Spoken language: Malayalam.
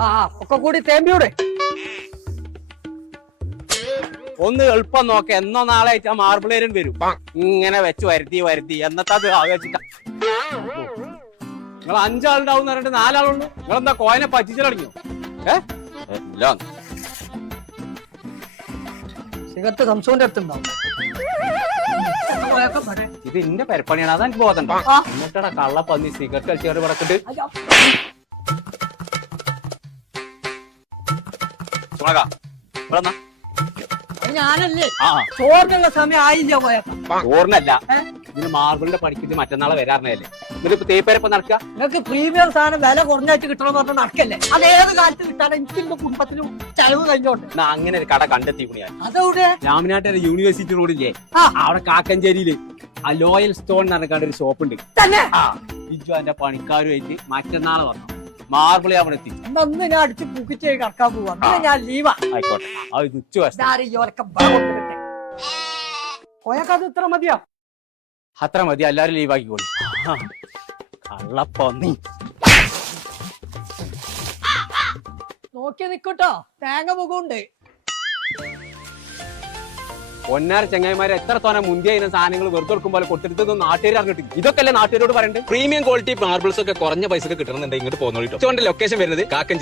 ആ ഒക്കെ കൂടി തേമ്പിയൂടെ. ഒന്ന് എളുപ്പം നോക്ക, എന്നോ നാളെ ആയിട്ട് മാർബിളേരൻ വരും. ഇങ്ങനെ വെച്ച് വരുത്തി എന്നത്തെ അത് ആലോചിച്ചിട്ട. നിങ്ങൾ 5 ആളുണ്ടാവും പറഞ്ഞിട്ട് 4 ആളുള്ളൂ. നിങ്ങളെന്താ കോയനെ പറ്റിച്ചിലടങ്ങിയോ? എല്ലാം സിഗരറ്റ് സംസോന്റെ അടുത്തുണ്ടാവും. ഇത് എന്റെ പെരപ്പണിയാണ്, അതെനിക്ക് ബോധണ്ടോ? എന്നിട്ടാ കള്ളപ്പന്നി സിഗരറ്റ് കളിച്ചവര് പറക്കിട്ട് ഞാനല്ലേ ചോറിനുള്ള സമയം ആയില്ല പോയേക്കാം. ചോറിനല്ല, ഇതിന് മാർബിളിന്റെ പണിക്കിട്ട് മറ്റന്നാളെ വരാറിനല്ലേ. എന്നിട്ട് തേപ്പരപ്പം നടക്കുക. നിങ്ങൾക്ക് പ്രീമിയം സാധനം വില കുറഞ്ഞായിട്ട് കിട്ടണമെന്ന് പറഞ്ഞാൽ നടക്കല്ലേ? അത് ഏത് കാലത്ത് കിട്ടാൻ എനിക്ക് എന്റെ കുടുംബത്തിലും ചെലവ് കഴിഞ്ഞോണ്ട്. അങ്ങനെ ഒരു കട കണ്ടെത്തി ഞാൻ. അതെവിടെ? രാമനാട്ടുകാരെ യൂണിവേഴ്സിറ്റി റോഡില്ലേ, അവിടെ കാക്കഞ്ചേരിയില് ആ ലോയൽ സ്റ്റോൺ എന്ന് പറഞ്ഞ ഒരു ഷോപ്പ് ഉണ്ട്. ബിജു എന്റെ പണിക്കാരുമായിട്ട് മറ്റന്നാളെ വന്നു മാർബിളി അവിടെ എത്തി. അന്ന് ഞാൻ അടിച്ച് പൂക്കിച്ച് കടക്കാൻ പോവാ. ഞാൻ ലീവാ. ആയിക്കോട്ടെ, അത് പോയാക്കത് ഇത്ര മതിയോ? അത്ര മതി, എല്ലാരും ലീവാക്കിക്കോളി. കള്ളപ്പന്നി നോക്കി നിക്കട്ടോ, തേങ്ങ മുഖമുണ്ട്. പൊന്നാർ ചങ്ങായിമാരെ എത്ര തോനെ മുന്തിയ സാധനങ്ങൾ വെറുതെ കൊടുക്കുമ്പോൾ കൊടുത്തിട്ട് നാട്ടുകാർ അറിഞ്ഞിട്ട്. ഇതൊക്കെ അല്ലേ നാട്ടുകാരോട് പറയണ്ടേ? പ്രീമിയം ക്വാളിറ്റി മാർബിൾസ് ഒക്കെ കുറഞ്ഞ പൈസക്ക് കിട്ടണമെന്നുണ്ടെങ്കിൽ ഇങ്ങോട്ട് പോകുന്നോളൂ. ലൊക്കേഷൻ വരുന്നത് കാക്കഞ്ചേരി.